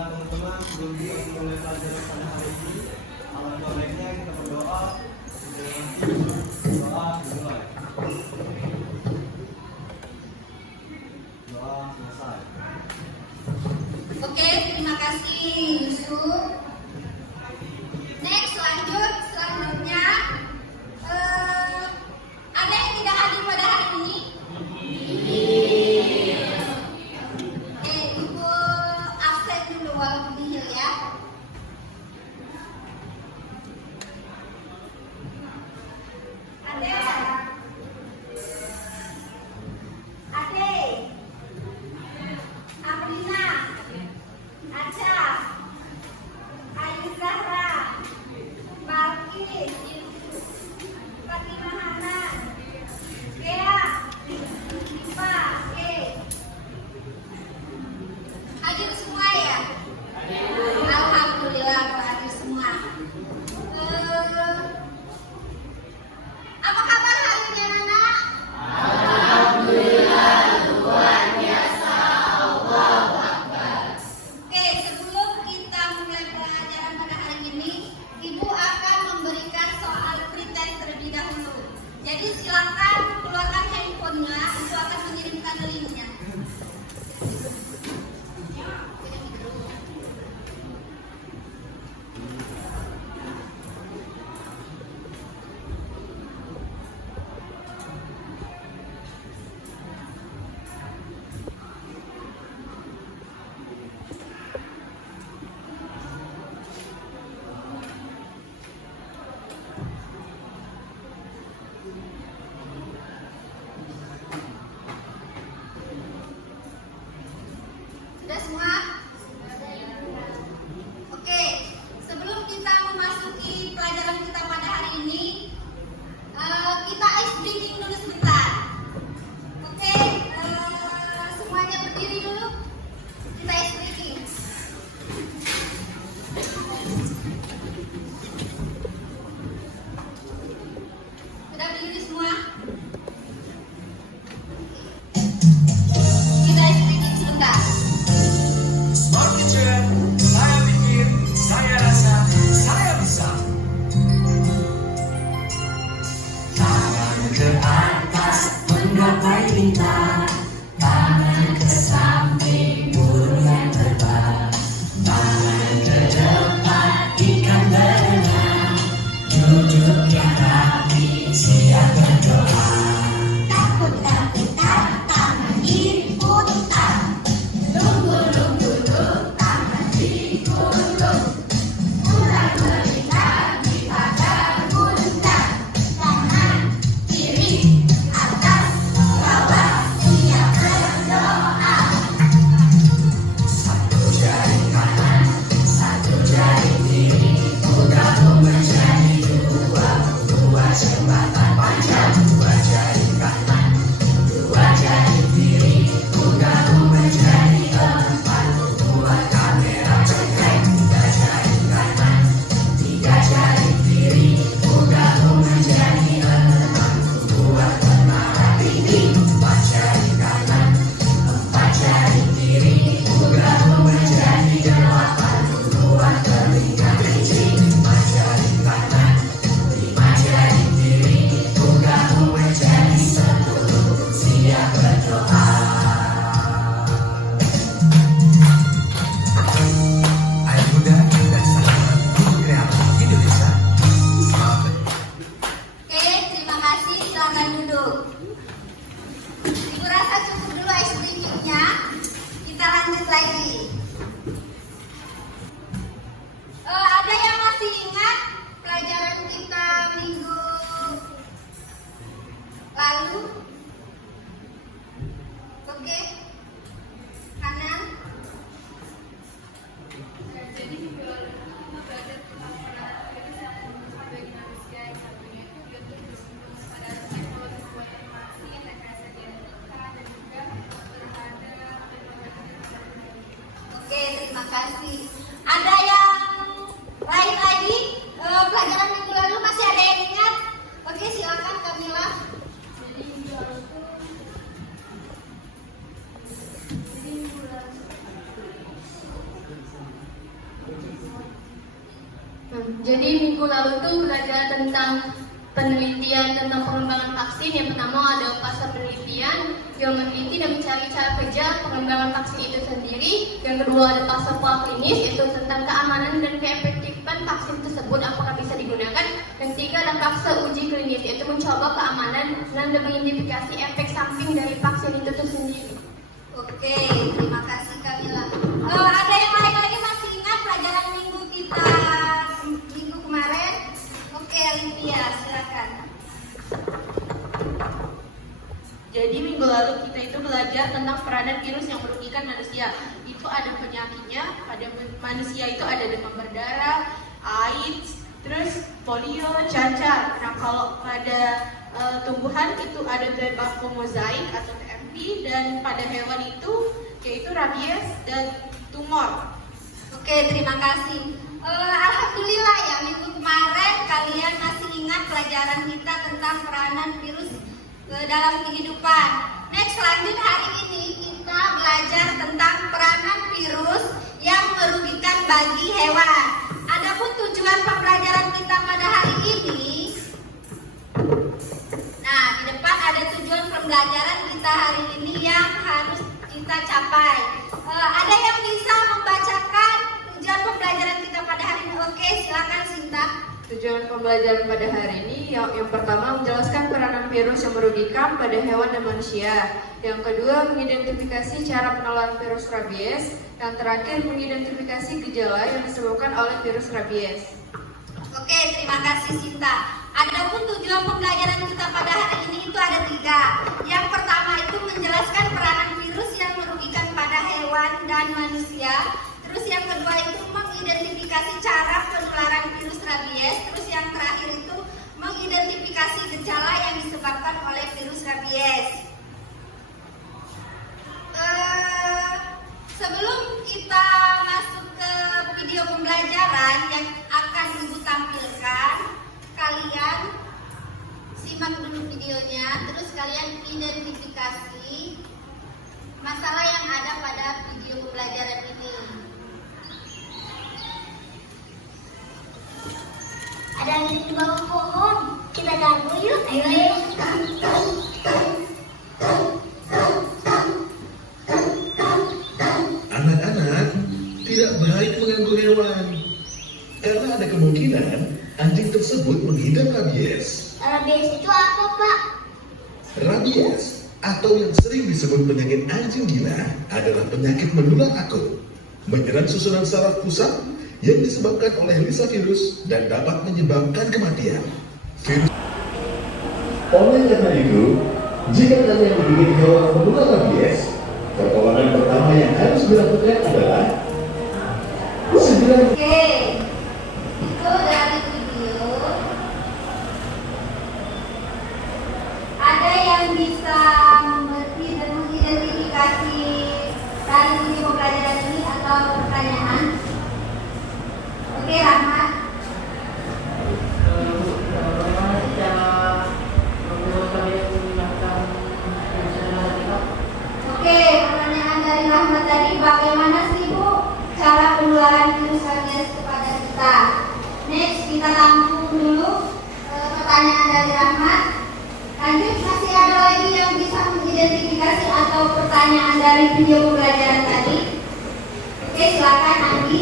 Teman-teman, sebelum kita mulai pelajaran pada hari ini, alangkah baiknya kita berdoa dengan doa dimulai. Doa selesai. Oke, terima kasih Yusuf. Next, selanjutnya ada yang tidak hadir pada hari ini? Oke, Ibu absen dulu walaupun nihil ya. Ade, Abrina, Aca, Ayu Zahra, Markis, Fatimah Hanan, Gea, Dipa, hadir semua ya? Alhamdulillah hadir semua. Apa kabar hari ini anak? Alhamdulillah luar biasa. Allahu Akbar. Oke, sebelum kita mulai pelajaran pada hari ini, Ibu akan memberikan soal pretest terlebih dahulu. Jadi silakan keluarkan handphonenya, Ibu akan mengirimkan linknya. Sudah semua? Oke, sebelum kita memasuki pelajaran kita pada hari ini, kita ice breaking dulu sebentar. Oke, semuanya berdiri dulu. Kita ice breaking. Sudah berdiri semua? Kita ice breaking sebentar. Smart Kitchen, saya pikir, saya rasa, saya bisa. Tangan ke Jadi minggu lalu tuh belajar tentang penelitian tentang pengembangan vaksin. Yang pertama ada fase penelitian yang meneliti dan mencari cara kerja pengembangan vaksin itu sendiri. Yang kedua ada fase praklinis, yaitu tentang keamanan dan keefektifan vaksin tersebut apakah bisa digunakan. Yang ketiga ada fase uji klinis, yaitu mencoba keamanan dan mengidentifikasi efek samping dari vaksin itu sendiri. Oke, terima kasih Kamila. Ada yang lain lagi masih ingat pelajaran minggu kita minggu kemarin? Oke, Olivia, silakan. Jadi minggu lalu kita itu belajar tentang peranan virus yang merugikan manusia. Itu ada penyakitnya, pada manusia itu ada demam berdarah, AIDS, terus polio, cacar. Nah kalau pada tumbuhan itu ada trypanosmosaik atau TMP, dan pada hewan itu yaitu rabies dan tumor. Oke, terima kasih. Alhamdulillah ya, minggu kemarin kalian masih ingat pelajaran kita tentang peranan virus dalam kehidupan. Next, lanjut hari ini kita belajar tentang peranan virus yang merugikan bagi hewan. Adapun tujuan pembelajaran kita pada hari ini, nah di depan ada tujuan pembelajaran kita hari ini yang harus kita capai. Ada yang bisa membacakan tujuan pembelajaran kita pada hari ini? Oke, silakan Sinta. Tujuan pembelajaran pada hari ini yang pertama menjelaskan peranan virus yang merugikan pada hewan dan manusia. Yang kedua mengidentifikasi cara penularan virus rabies. Yang terakhir mengidentifikasi gejala yang disebabkan oleh virus rabies. Oke, terima kasih Sinta. Adapun tujuan pembelajaran kita pada hari ini itu ada 3. Yang pertama itu menjelaskan peranan virus yang merugikan pada hewan dan manusia. Terus yang kedua itu mengidentifikasi cara penularan virus rabies. Terus yang terakhir itu mengidentifikasi gejala yang disebabkan oleh virus rabies. Sebelum kita masuk ke video pembelajaran yang akan Ibu tampilkan, kalian simak dulu videonya, terus kalian identifikasi masalah yang ada pada video pembelajaran ini. Ada yang di bawah pohon. Kita ganggu yuk. Ayo. Anak-anak, tidak baik mengganggu hewan. Karena ada kemungkinan anjing tersebut mengidap rabies. Rabies itu apa, Pak? Rabies, atau yang sering disebut penyakit anjing gila, adalah penyakit menular akut. Menyerang susunan saraf pusat yang disebabkan oleh lisa virus dan dapat menyebabkan kematian. Oleh karena itu, jika kalian memiliki hewan menular rabies, pertolongan pertama yang harus dilakukan adalah segera. Oke, itu dari video. Ada yang bisa mengerti dan mengidentifikasi dari video pembelajaran ini atau pertanyaan? Oke, Rahmat. Oke, pertanyaan dari Rahmat tadi, bagaimana sih Bu cara penularan virus rabies kepada kita? Next, kita tampung dulu pertanyaan dari Rahmat. Lanjut, masih ada lagi yang bisa mengidentifikasi atau pertanyaan dari video pembelajaran tadi? Oke, silakan Andi.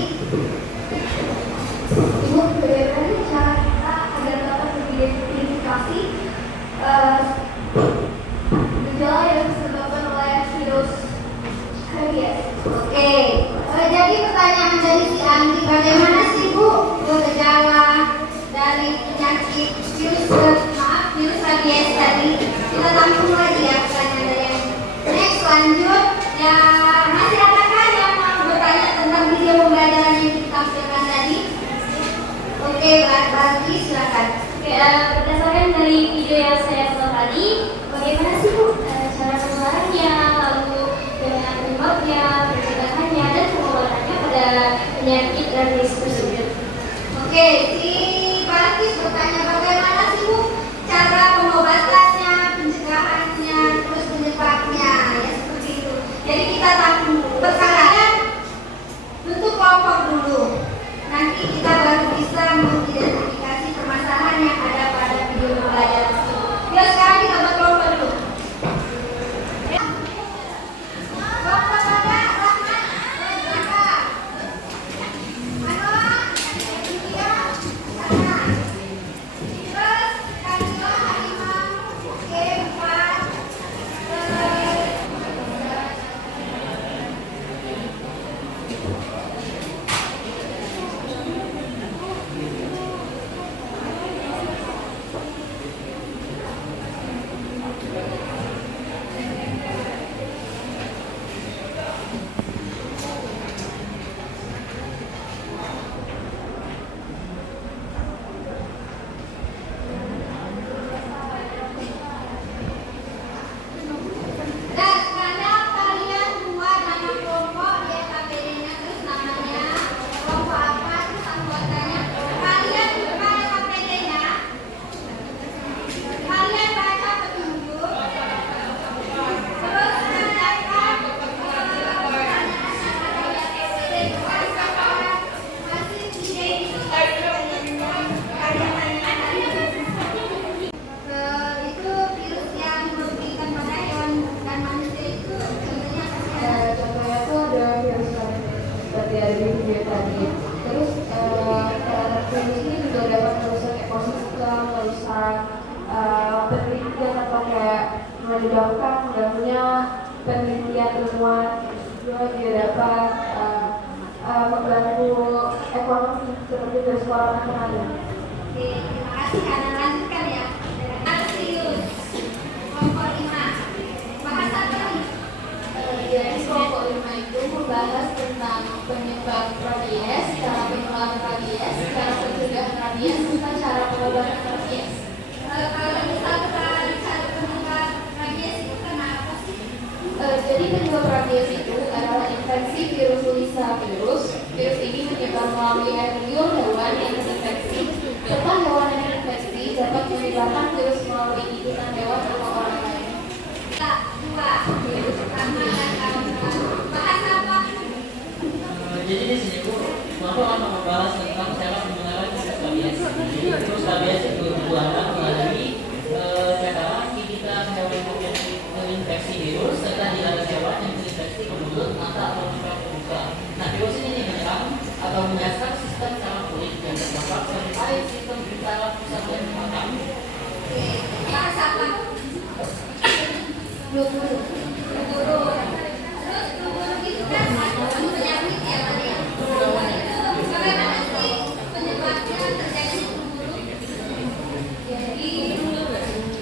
Ibu, bagaimana cara kita agar dapat mengidentifikasi gejala yang disebabkan oleh virus rabies? Oke, jadi pertanyaan dari si Andi, bagaimana sih Bu gejala dari penyakit virus rabies tadi? Kita tampung lagi ya pertanyaan dari Andi. Next, lanjut. Ya, masih adakah yang mau bertanya tentang video pembelajaran yang ditampilkan tadi? Oke, Barti, silakan. Oke, berdasarkan dari video yang saya tonton tadi, bagaimana sih Bu cara penularannya, lalu dengan penyebabnya, pencegahannya, dan pengobatannya pada penyakit rabies tersebut? Oke, si Barti bertanya bagaimana sih Bu cara pengobatannya, pencegahannya, terus penyebabnya, ya seperti itu. Jadi kita tampung berkalian bentuk kelompok dulu. Nanti kita baru bisa mengidentifikasi menyebabkan mengganggunya penelitian ilmuwan, juga dia dapat mengganggu ekonomi seperti dari sekolah nasional. Oke, terima kasih. Anda lanjutkan ya. Tarsius. Kelompok 5. Bahas apa nih? Jadi kelompok 5 itu membahas tentang penyebab rabies, cara penularan rabies, cara pencegahan rabies, serta cara pengobatan rabies. Kalau misalkan cara penyebab rabies itu kenapa sih? Jadi penyebab rabies itu adalah infeksi virus Lisa virus. Virus ini menyebar melalui air liur hewan yang terinfeksi, serta hewan yang terinfeksi dapat menyebarkan virus melalui gigitan hewan atau orang lain. 2. Virus pertama dan kawan-kawan. Bahas apa? Jadi di sini Bu, aku akan membahas tentang cara penularan virus rabies. Jadi virus rabies itu ditularkan melalui cara gigitan hewan yang terinfeksi virus serta jilat hewan yang terinfeksi ke mulut, mata atau muka terbuka. Nah, virus ini menyerang atau menyasar sistem saraf kulit yang terdampak sampai sistem saraf pusat dan otak. Oke, bahas apa? Flu burung. Terus flu burung itu kan ada penyakit ya Pak ya? Bagaimana sih penyebabnya terjadi flu burung? Jadi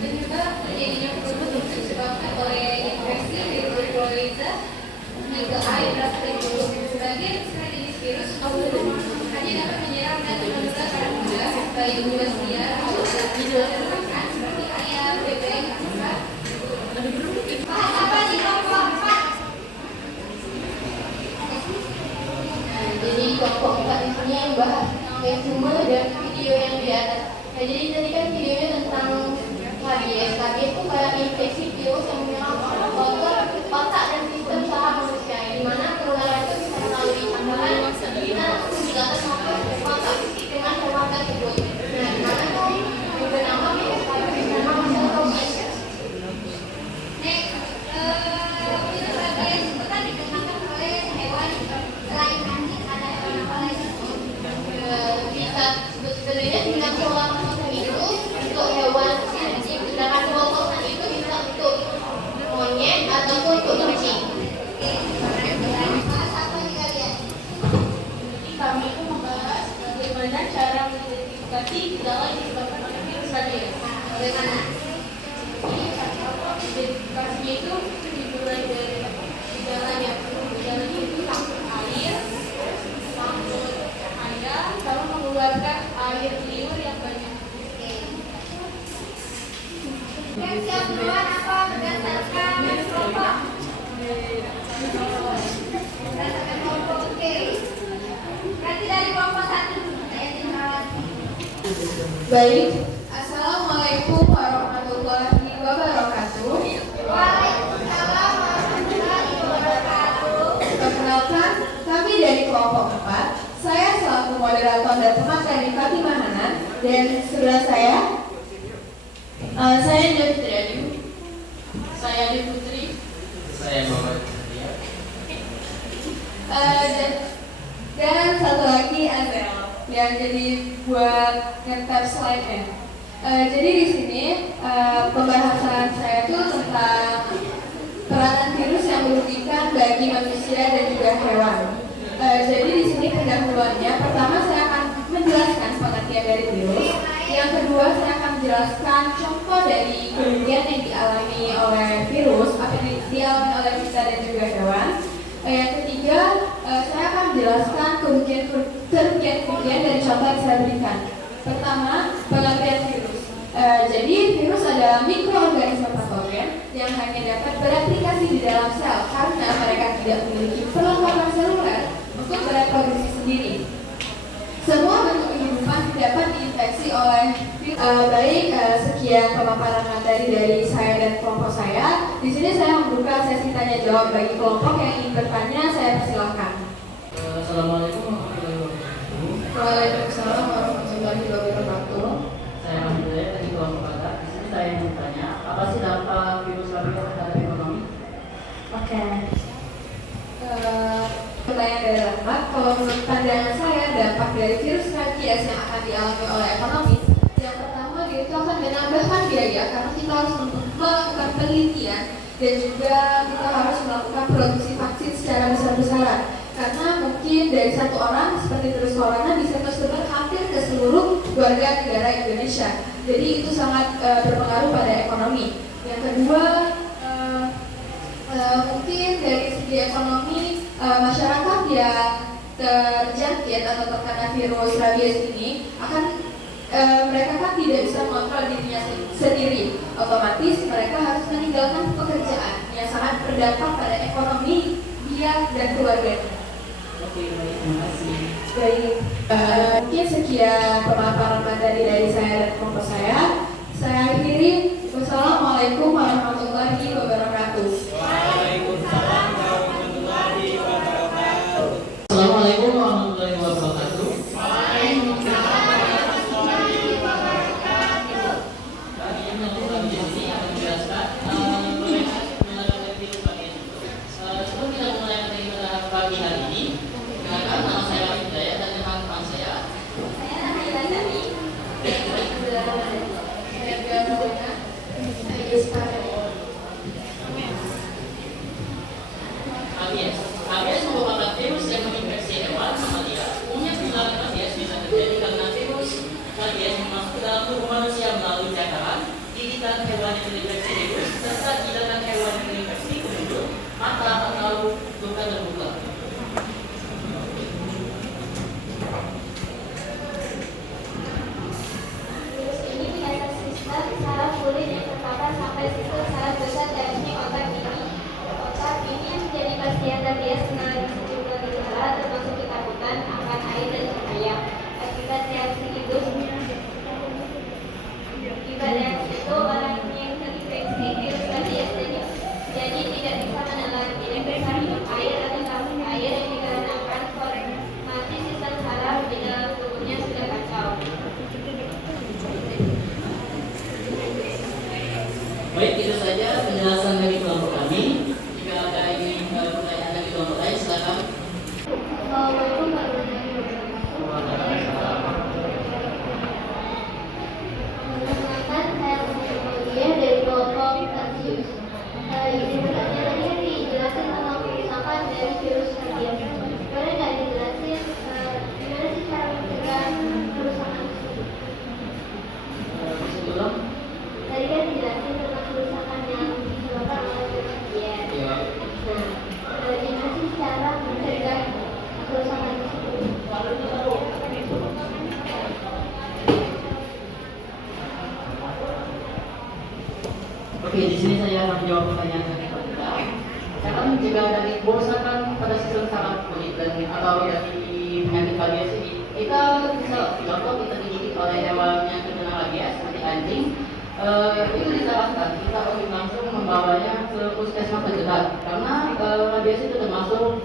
penyebab terjadinya flu burung disebabkan oleh infeksi virus influenza, menyebabkan air berasal dari burung. Sebagian besar jenis virus flu burung hanya dapat menyerang dan menular pada unggas, baik unggas liar maupun unggas termakan seperti ayam, bebek, angsa. Bahas apa di kelompok 4? Jadi kelompok 4 ini yang bahas tentang resume dan video yang di atas. Nah, jadi tadi kan videonya tentang rabies. Rabies itu kayak infeksi virus yang menyerang otak dan sistem saraf manusia, di mana penularan itu bisa melalui candaan, gigitan, atau jilatan maupun kontak fisik dengan hewan tersebut. Nah, di mana tuh yang bernama virus rabies nama masalah Next, virus rabies itu kan digunakan oleh hewan selain anjing, ada hewan apa lagi? bisa sebenarnya dengan pengolahan itu untuk hewan anjing, sedangkan pengolahan itu bisa untuk monyet ataupun untuk kucing. Bahas apa nih kalian? Kami itu membahas bagaimana cara mengidentifikasi gejala yang disebabkan oleh virus rabies. Bagaimana? Jadi identifikasinya itu dimulai dari gejalanya. Gejalanya itu takut air, takut cahaya, lalu mengeluarkan air liur yang banyak. Yang siap duluan apa berdasarkan kelompok? Berdasarkan kelompok, oke. Berarti dari kelompok 1, saya Cendrawati. Baik, Assalamualaikum warahmatullahi wabarakatuh. Waalaikumsalam warahmatullahi wabarakatuh. Perkenalkan, kami dari kelompok 4. Saya selaku moderator dan pemateri Fatimah Hanan, dan sebelah saya David Radu. Saya Adi Putri. Saya Muhammad Satria. dan satu lagi Azel yang jadi buat ngetap slide-nya. Jadi di sini pembahasan saya itu tentang peranan virus yang merugikan bagi manusia dan juga hewan. Jadi di sini pendahuluannya, pertama saya akan menjelaskan pengertian dari virus. Yang kedua saya akan menjelaskan contoh dari kerugian yang dialami oleh virus, apa yang dialami oleh kita dan juga hewan. Yang ketiga saya akan menjelaskan kerugian dari contoh yang saya berikan. Pertama, pengertian virus. Jadi virus adalah mikroorganisme patogen yang hanya dapat beraplikasi di dalam sel karena mereka tidak memiliki perlengkapan seluler untuk bereproduksi sendiri. Semua bentuk kehidupan dapat diinfeksi oleh sekian pemaparan materi dari saya dan kelompok saya. Di sini saya membuka sesi tanya jawab bagi kelompok yang ingin bertanya. Saya persilahkan. Assalamualaikum warahmatullahi wabarakatuh. Waalaikumsalam warahmatullahi wabarakatuh. Saya Hamzah dari kelompok 4. Di sini saya ingin bertanya, apa sih dampak virus rabies terhadap ekonomi? Oke. Pertanyaan dari Rahmat, kalau menurut pandangan saya dampak dari virus rabies yang akan dialami oleh ekonomi, yang pertama dia itu akan menambahkan biaya karena kita harus melakukan penelitian dan juga kita harus melakukan produksi vaksin secara besar-besaran. Karena mungkin dari satu orang seperti virus corona bisa tersebar hampir ke seluruh warga negara Indonesia. Jadi itu sangat berpengaruh pada ekonomi. Yang kedua, mungkin dari segi ekonomi masyarakat yang terjangkit atau terkena virus rabies ini akan mereka kan tidak bisa mengontrol dirinya sendiri. Otomatis mereka harus meninggalkan pekerjaan yang sangat berdampak pada ekonomi dia dan keluarganya. Oke, baik, terima kasih. Baik, mungkin sekian pemaparan materi dari saya dan kelompok saya. Saya akhiri. Wassalamualaikum warahmatullahi wabarakatuh. Waalaikumsalam warahmatullahi wabarakatuh. Assalamualaikum warahmatullahi wabarakatuh. Bagi yang melakukan di sini akan menjelaskan mereka menggunakan virus rabies. Sebelum kita mulai materi pada pagi hari ini, kenalkan nama saya Raffi Hidayat dan rekan-rekan saya. Saya Nahila Sari. Saya Bianca. Saya Gispa. Rabies merupakan virus yang menginfeksi hewan mamalia. Umumnya penularan rabies bisa terjadi karena virus rabies masuk ke dalam tubuh manusia melalui cakaran, gigitan hewan yang terinfeksi virus, serta gigitan hewan yang terinfeksi kulit, mata atau luka terbuka. Virus ini menyasar sistem saraf kulit yang terpapar sampai sistem saraf besar yakni otak ini. Otak ini menjadi pasien rabies mengalami sejumlah gejala termasuk ketakutan akan air dan cahaya. Akibat reaksi itu, orang yang terinfeksi virus rabies jadi tidak bisa menelan, tidak bisa minum air atau tabung air yang dikarenakan formasi sistem saraf di dalam tubuhnya sudah kacau. Baik, itu saja penjelasan dari kelompok kami. Jika ada ini pertanyaan dari kelompok lain, silakan. Assalamualaikum warahmatullahi wabarakatuh. Perkenalkan, saya Muhammadiyah dari kelompok Tarsius. Izin bertanya, tadi kan dijelasin tentang kerusakan dari virus rabies. Boleh nggak dijelasin gimana sih cara mencegah kerusakan tersebut? Sebelum Tadi kan dijelasin tentang kerusakan yang disebabkan oleh virus rabies. ya, Nah, gimana sih cara mencegah kerusakan tersebut? oke, di sini saya akan menjawab pertanyaan dari Anda. Cara mencegah dari kerusakan pada sistem saraf kulit dan atau dari penyakit rabies ini, kita bisa contoh kita digigit oleh hewan yang terkena rabies seperti anjing. Itu disarankan kita untuk langsung membawanya ke puskesmas terdekat karena rabies itu termasuk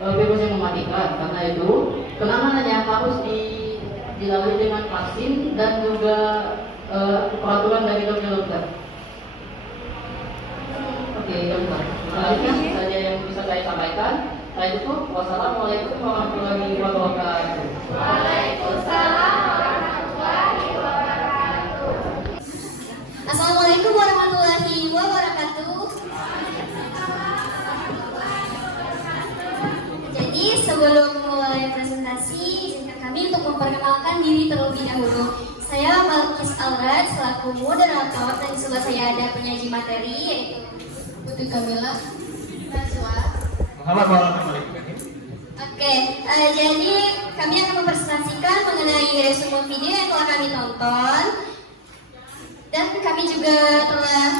virus yang mematikan. Karena itu penanganannya harus dilalui dengan vaksin dan juga peraturan dari dokter. Oke, dokter. Selanjutnya saja yang bisa saya sampaikan. Saya tutup. Wassalamualaikum warahmatullahi wabarakatuh. Waalaikumsalam warahmatullahi wabarakatuh. Assalamualaikum warahmatullahi wabarakatuh. Jadi sebelum memulai presentasi, izinkan kami untuk memperkenalkan diri terlebih dahulu. Saya Balkis Alrad selaku moderator dan di sebelah saya ada penyaji materi yaitu Putri Kamila Najwa. Muhammad warahmatullahi Oke, jadi kami akan mempresentasikan mengenai resume video yang telah kami tonton. Dan kami juga telah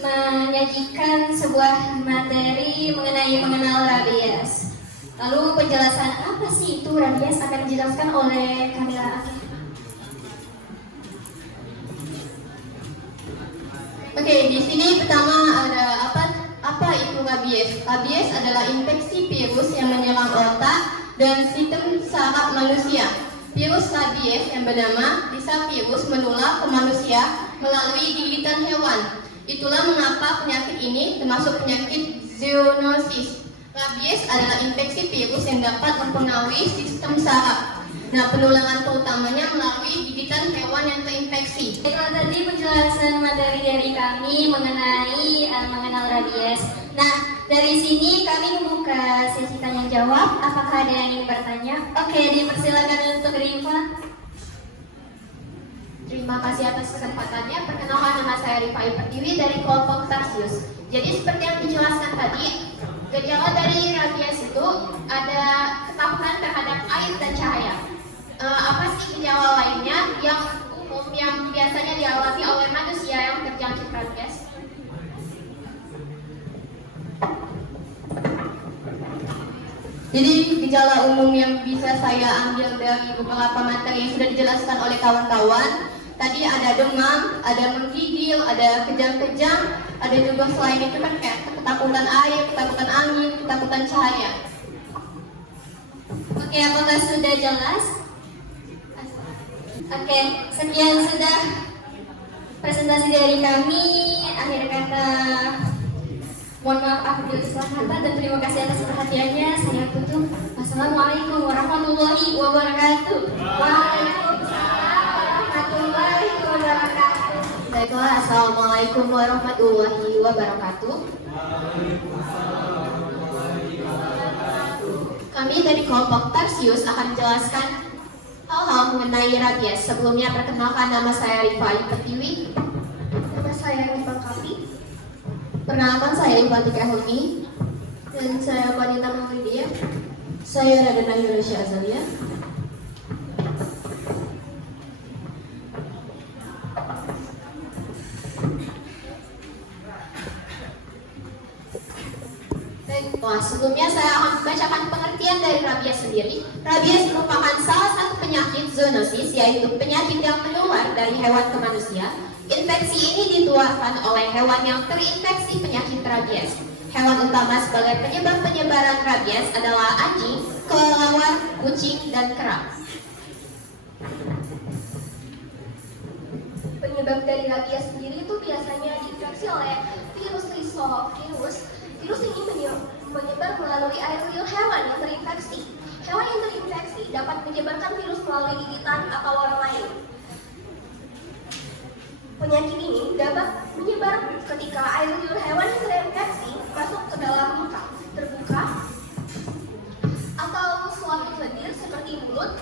menyajikan sebuah materi mengenai mengenal rabies. Lalu penjelasan apa sih itu rabies akan dijelaskan oleh Kamila. Oke, di sini pertama ada apa itu rabies? Rabies adalah infeksi virus yang menyerang otak dan sistem saraf manusia. Virus rabies yang bernama virus menular ke manusia melalui gigitan hewan. Itulah mengapa penyakit ini termasuk penyakit zoonosis. Rabies adalah infeksi virus yang dapat mempengaruhi sistem saraf. Nah, penularan terutamanya melalui gigitan hewan yang terinfeksi. Baiklah, tadi penjelasan materi dari kami mengenai mengenal rabies. Nah, dari sini kami membuka sesi tanya jawab. Apakah ada yang ingin bertanya? Oke, dipersilakan untuk Rifa. Terima kasih atas kesempatannya. Perkenalkan, nama saya Rifai Pertiwi dari kelompok Tarsius. Jadi seperti yang dijelaskan tadi, gejala dari rabies itu ada ketakutan terhadap air dan cahaya. Apa sih gejala lainnya yang umum yang biasanya dialami oleh manusia yang terjangkit rabies? Jadi gejala umum yang bisa saya ambil dari beberapa materi yang sudah dijelaskan oleh kawan-kawan, tadi ada demam, ada menggigil, ada kejang-kejang, ada juga selain itu kan kayak ketakutan air, ketakutan angin, ketakutan cahaya. Oke, apakah sudah jelas? Oke, sekian sudah presentasi dari kami. Akhir kata, mohon maaf apabila salah kata dan terima kasih atas perhatiannya. Saya tutup. Wassalamualaikum warahmatullahi wabarakatuh. Waalaikumsalam warahmatullahi wabarakatuh. Baiklah, assalamualaikum warahmatullahi wabarakatuh. Kami dari kelompok Tarsius akan menjelaskan hal-hal mengenai rabies. Sebelumnya perkenalkan, nama saya Rifai Pertiwi. Nama saya Rifa Kapi. Perkenalkan, saya Ifatika Huni. Dan saya Wanita Maulidia. Saya Radana Indonesia Azalia. Baiklah, sebelumnya saya akan membacakan pengertian dari rabies sendiri. Rabies merupakan salah satu penyakit zoonosis, yaitu penyakit yang menular dari hewan ke manusia. Infeksi ini ditularkan oleh hewan yang terinfeksi penyakit rabies. Hewan utama sebagai penyebab penyebaran rabies adalah anjing, kelelawar, kucing, dan kera. Penyebab dari rabies sendiri itu biasanya diinfeksi oleh virus rizovirus. Virus ini menyebar melalui air liur hewan yang terinfeksi. Hewan yang terinfeksi dapat menyebarkan virus melalui gigitan atau orang lain. Penyakit ini dapat menyebar ketika air liur hewan yang terinfeksi masuk ke dalam luka terbuka atau suatu lendir seperti mulut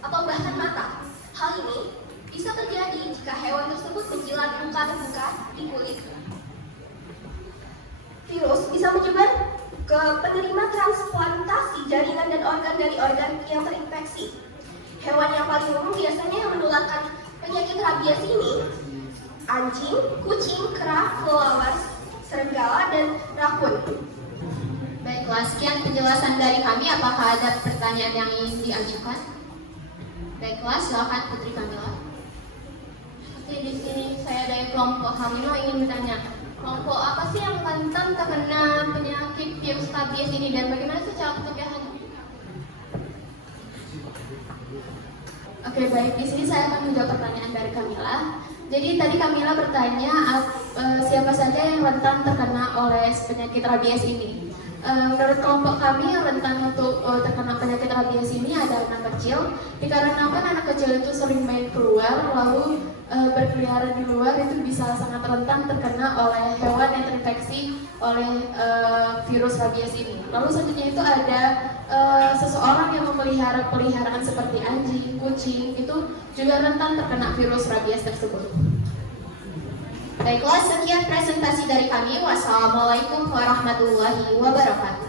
atau bahkan mata. Hal ini bisa terjadi jika hewan tersebut menjilat luka terbuka di kulit. Virus bisa menyebar ke penerima transplantasi jaringan dan organ dari organ yang terinfeksi. Hewan yang paling umum biasanya yang menularkan penyakit rabies ini anjing, kucing, kera, kelelawar, serigala, dan rakun. Baiklah, sekian penjelasan dari kami. Apakah ada pertanyaan yang ingin diajukan? Baiklah, silakan Putri Kamila. Oke, di sini saya dari kelompok Hamino ingin bertanya, kelompok apa sih yang rentan terkena penyakit virus rabies ini dan bagaimana sih cara pencegahannya? Oke, baik. Di sini saya akan menjawab pertanyaan dari Kamila. Jadi tadi Kamila bertanya siapa saja yang rentan terkena oleh penyakit rabies ini. Menurut kelompok kami yang rentan untuk terkena penyakit rabies ini ada anak kecil. Dikarenakan anak kecil itu sering main keluar lalu berkeliaran di luar, itu bisa sangat rentan terkena oleh hewan yang terinfeksi oleh virus rabies ini. Lalu selanjutnya itu ada seseorang yang memelihara peliharaan seperti anjing, kucing, itu juga rentan terkena virus rabies tersebut. Baiklah, sekian presentasi dari kami. Wassalamualaikum warahmatullahi wabarakatuh.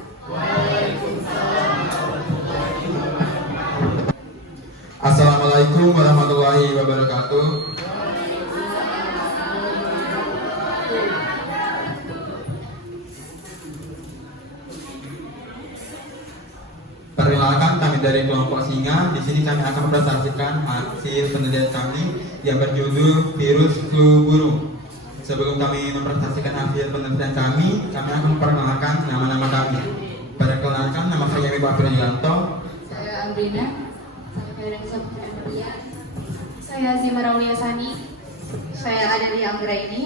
Assalamualaikum warahmatullahi wabarakatuh. Perkenalkan, kami dari kelompok Singa. Di sini kami akan mempresentasikan hasil penelitian kami yang berjudul virus flu burung. Sebelum kami mempresentasikan hasil penelitian kami akan memperkenalkan nama-nama kami. Perkenalkan, nama saya Pak Priyanto. Saya Amrina. Saya Kairan Sabtu Emilia. Saya Zima Raulia Sani. Saya Adeli Anggraini.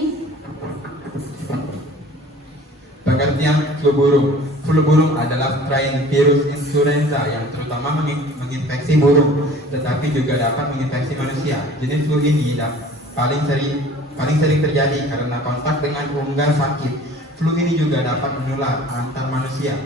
Pengertian flu burung. Flu burung adalah strain virus influenza yang terutama menginfeksi burung, tetapi juga dapat menginfeksi manusia. Jenis flu ini paling sering terjadi karena kontak dengan unggas sakit. Flu ini juga dapat menular antar manusia.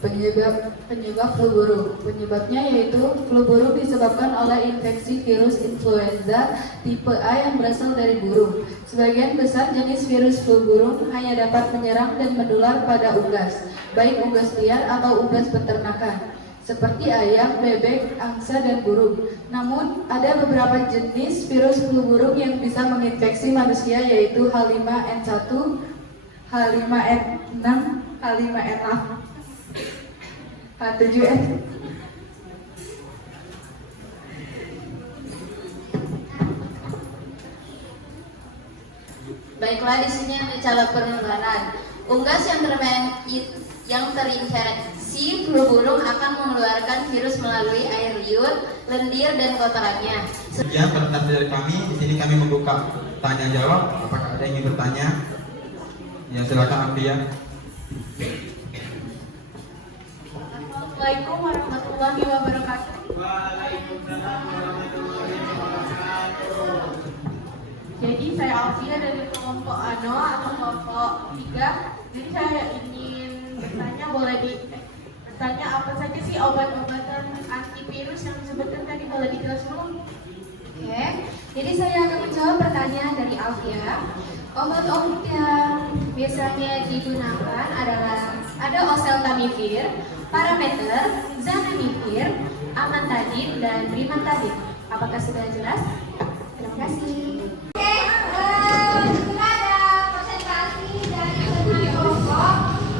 Penyebab flu burung. Penyebabnya yaitu flu burung disebabkan oleh infeksi virus influenza tipe A yang berasal dari burung. Sebagian besar jenis virus flu burung hanya dapat menyerang dan menular pada unggas, baik unggas liar atau unggas peternakan, seperti ayam, bebek, angsa, dan burung. Namun, ada beberapa jenis virus flu burung yang bisa menginfeksi manusia yaitu H5N1, H5N6, H5N6, H7N. Baiklah, di sini ada cara penularan. Unggas yang terinfeksi flu burung akan mengeluarkan virus melalui air liur, lendir, dan kotorannya. Sekian presentasi dari kami. Di sini kami membuka tanya jawab. Apakah ada yang ingin bertanya? Ya, silakan Ampia. Assalamualaikum warahmatullahi wabarakatuh. Waalaikumsalam warahmatullahi wabarakatuh. Jadi saya Alfia dari kelompok ANO atau kelompok 3. Jadi saya ingin bertanya apa saja sih obat-obatan antivirus yang disebutkan tadi, boleh dijelaskan dulu? Oke, jadi saya akan menjawab pertanyaan dari Alfia. Obat-obat yang biasanya digunakan adalah ada oseltamivir, parameter, zanamivir, amantadin, dan brimantadin. Apakah sudah jelas? Terima kasih. Oke, sudah ada presentasi dari semua kelompok.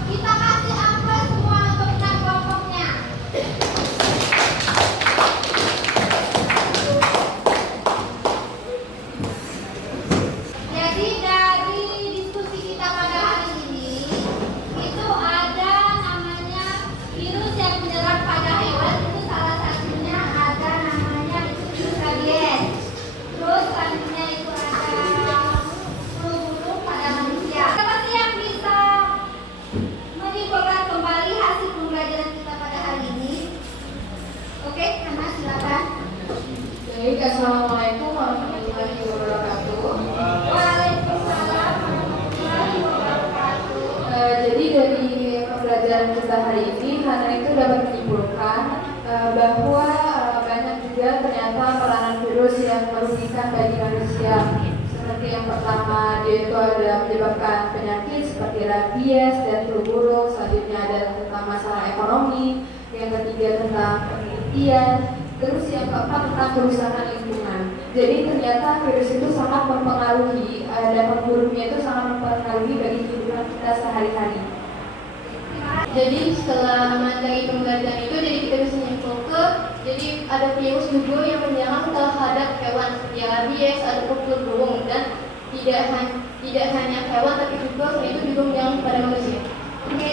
Kita kasih aplaus semua untuk kelompoknya. Jadi dari diskusi kita pada hari ini, itu ada namanya virus yang menyerang pada hewan. Itu salah satunya ada namanya itu virus rabies. Terus selanjutnya itu ada flu burung pada manusia. Siapa sih yang bisa menyimpulkan kembali hasil pembelajaran kita pada hari ini? Oke, Hana silakan. Baik, assalamualaikum warahmatullahi wabarakatuh. Waalaikumsalam warahmatullahi wabarakatuh. Jadi dari pembelajaran kita hari ini, Hana itu dapat menyimpulkan bahwa banyak juga ternyata peranan virus yang merugikan bagi manusia. Seperti yang pertama, dia itu ada menyebabkan penyakit seperti rabies dan flu burung. Selanjutnya ada tentang masalah ekonomi. Yang ketiga tentang penelitian. Terus yang keempat tentang kerusakan lingkungan. Jadi ternyata virus itu sangat mempengaruhi, dampak buruknya itu sangat mempengaruhi bagi kehidupan kita sehari-hari. Jadi setelah mempelajari pembelajaran itu, jadi kita bisa menyimpulkan, jadi ada virus juga yang menyerang terhadap hewan seperti rabies, ada flu burung, dan tidak hanya hewan tapi juga selain itu juga menyerang pada manusia. Oke,